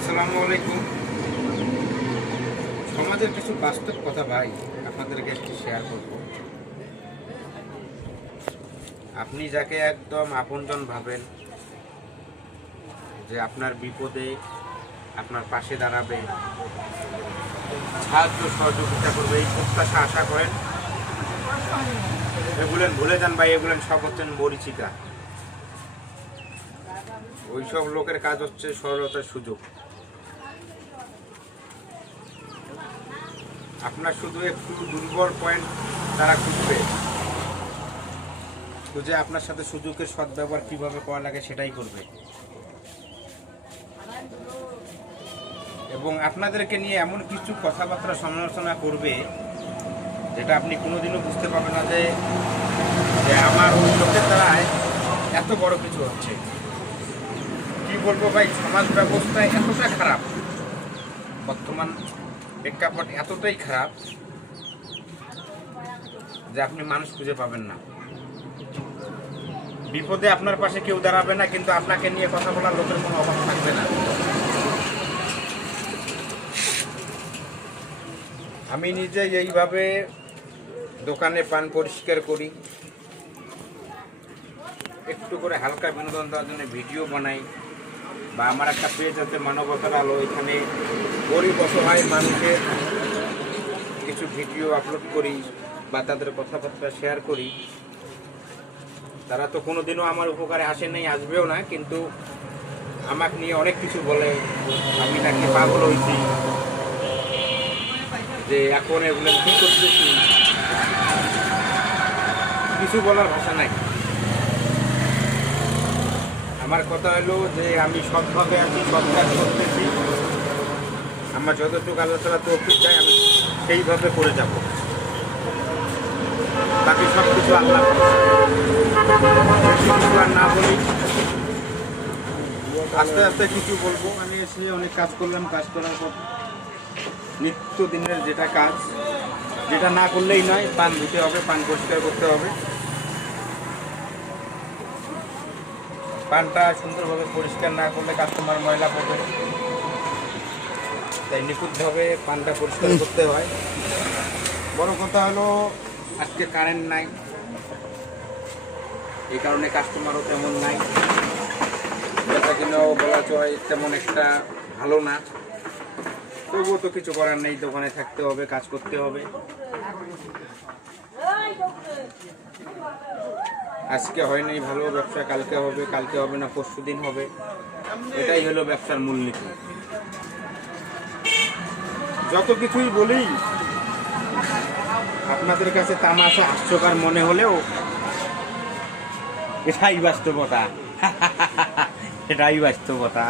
আসসালামু আলাইকুম। সমাজের কিছু বাস্তব কথা ভাই আপনাদেরকে একটু শেয়ার করব। আপনি যাকে একদম আপনজন ভাবেন, যে আপনার বিপদে আপনার পাশে দাঁড়াবে, সাহায্য সহযোগিতা করবে, এই প্রত্যাশা আশা করেন, এগুলেন ভুলে যান ভাই। এগুলেন সব হচ্ছেন মরিচিকা। ওইসব লোকের কাজ হচ্ছে সরলতার সুযোগ। আপনার শুধু একটু দুর্বল পয়েন্ট তারা খুঁজে আপনার সাথে সুযোগের সদ্ব্যবহার কীভাবে করা লাগে সেটাই করবে, এবং আপনাদেরকে নিয়ে এমন কিছু কথাবার্তা সমালোচনা করবে যেটা আপনি কোনোদিনও বুঝতে পারবেন না যে আমার ওই লোকের দ্বারায় এত বড় কিছু হচ্ছে। কি বলবো ভাই, সমাজ ব্যবস্থা এতটা খারাপ, বর্তমান প্রেক্ষাপট এতটাই খারাপ যে আপনি মানুষ খুঁজে পাবেন না। বিপদে আপনার পাশে কেউ দাঁড়াবে না, কিন্তু আপনাকে নিয়ে কথা বলার লোকের কোনো অভাব থাকবে না। আমি নিজে এইভাবে দোকানে পান পরিষ্কার করি, একটু করে হালকা বিনোদন দেওয়ার জন্য ভিডিও বানাই, বা আমার একটা পেজ আছে মানবতার আলো, এখানে গরিব অসহায় মানুষের কিছু ভিডিও আপলোড করি বা তাদের কথাবার্তা শেয়ার করি। তারা তো কোনোদিনও আমার উপকারে আসে নাই, আসবেও না, কিন্তু আমাকে নিয়ে অনেক কিছু বলে। আমি নাকি পাগল হয়েছি, যে এখন এগুলো কী করতেছি, কিছু বলার ভাষা নাই। আমার কথা হলো যে আমি সৎভাবে আছি, সৎ কাজ করতেছি, আমার যতটুকু আল্লাহ তাআলা তৌফিক দেয় আমি সেইভাবে করে যাব। বাকি সব কিছু আল্লাহ আর না বলি, আস্তে আস্তে কিছু বলবো। আমি এসে অনেক কাজ করলাম, কাজ করার পর নিত্যদিনের যেটা কাজ, যেটা না করলেই নয়, পান ধুতে হবে, পান পরিষ্কার করতে হবে। পানটা সুন্দরভাবে পরিষ্কার না করলে কাস্টমার ময়লা পড়বে, তাই নিখুঁতভাবে পানটা পরিষ্কার করতে হয়। বড় কথা হলো আজকে কারেন্ট নাই, এই কারণে কাস্টমারও তেমন নাই, বেচা কিনাও বলা চয় তেমন একটা ভালো না। তবুও তো কিছু করার নেই, দোকানে থাকতে হবে, কাজ করতে হবে। আজকে হয়নি ভালো ব্যবসা, কালকে হবে, কালকে হবে না, পরশু দিন হবে। এটাই হলো ব্যবসার মূলনীতি। যত কিছুই বলি আপনাদের কাছে তামাশা হাস্যকর মনে হলেও এটাই বাস্তবতা, এটাই বাস্তবতা।